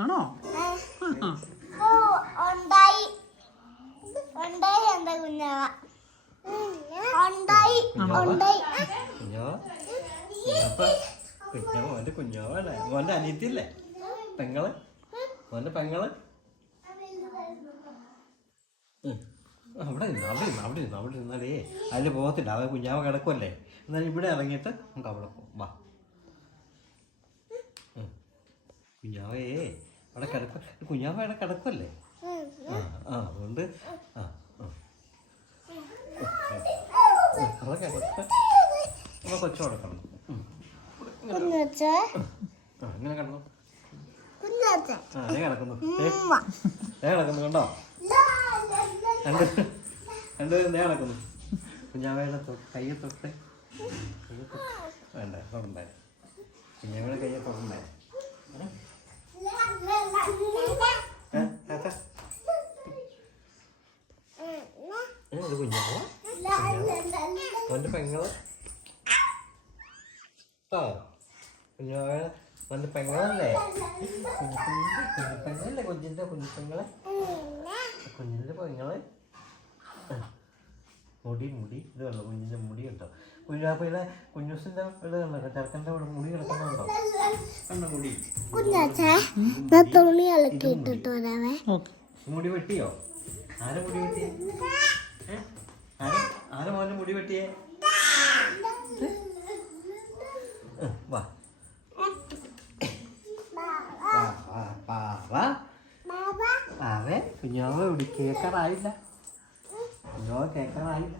ആണോ? കുഞ്ഞാവല്ലേ മോന്റെ അനിയത്തിയല്ലേ? പെങ്ങള് മോന്റെ പെങ്ങള് അവിടെ ഇരുന്നാലേ അതിൽ പോകത്തില്ല. അത് കുഞ്ഞാവ കിടക്കുമല്ലേ. എന്നാലും ഇവിടെ ഇറങ്ങിയിട്ട് നമുക്ക് അവിടെ പോകും. വാ കുഞ്ഞാവേ അവിടെ കുഞ്ഞാവ അവിടെ കിടക്കുമല്ലേ. അതുകൊണ്ട് കൊച്ചു കൊടുക്കണം. ഇങ്ങനെ കിടന്നു. കിടക്കുന്നു കിടക്കുന്നു കണ്ടോ? രണ്ടുപേരും കിടക്കുന്നു. കുഞ്ഞാവയുടെ കയ്യെ തൊട്ട് വേണ്ട തൊടണ്ടേ? കുഞ്ഞാവയുടെ കയ്യെ തൊടണ്ടേ? കുഞ്ഞാവ അവന്റെ പെങ്ങള് കുഞ്ഞാവ അവന്റെ പെങ്ങളല്ലേ? കുഞ്ഞിപ്പെങ്ങളല്ലേ? കുഞ്ഞിന്റെ പെങ്ങള് മുടി ഇത് കണ്ടോ? കുഞ്ഞിന്റെ മുടി കണ്ടോ? കുഞ്ഞാപ്പയുടെ കുഞ്ഞൂസിന്റെ ഇത് കണ്ടോ? ചെറുക്കൻ്റെ മുടി കിടക്കുന്നുണ്ടോ? കണ്ടോ മുടി? മുടി വെട്ടിയോ? ആരെ മുടി വെട്ടിയേ? ആരെ മോന്റെ മുടി വെട്ടിയേ? വാ കുഞ്ഞാവ ഇവിടെ കേൾക്കാറായില്ല. കുഞ്ഞാവ കേൾക്കാറായില്ല.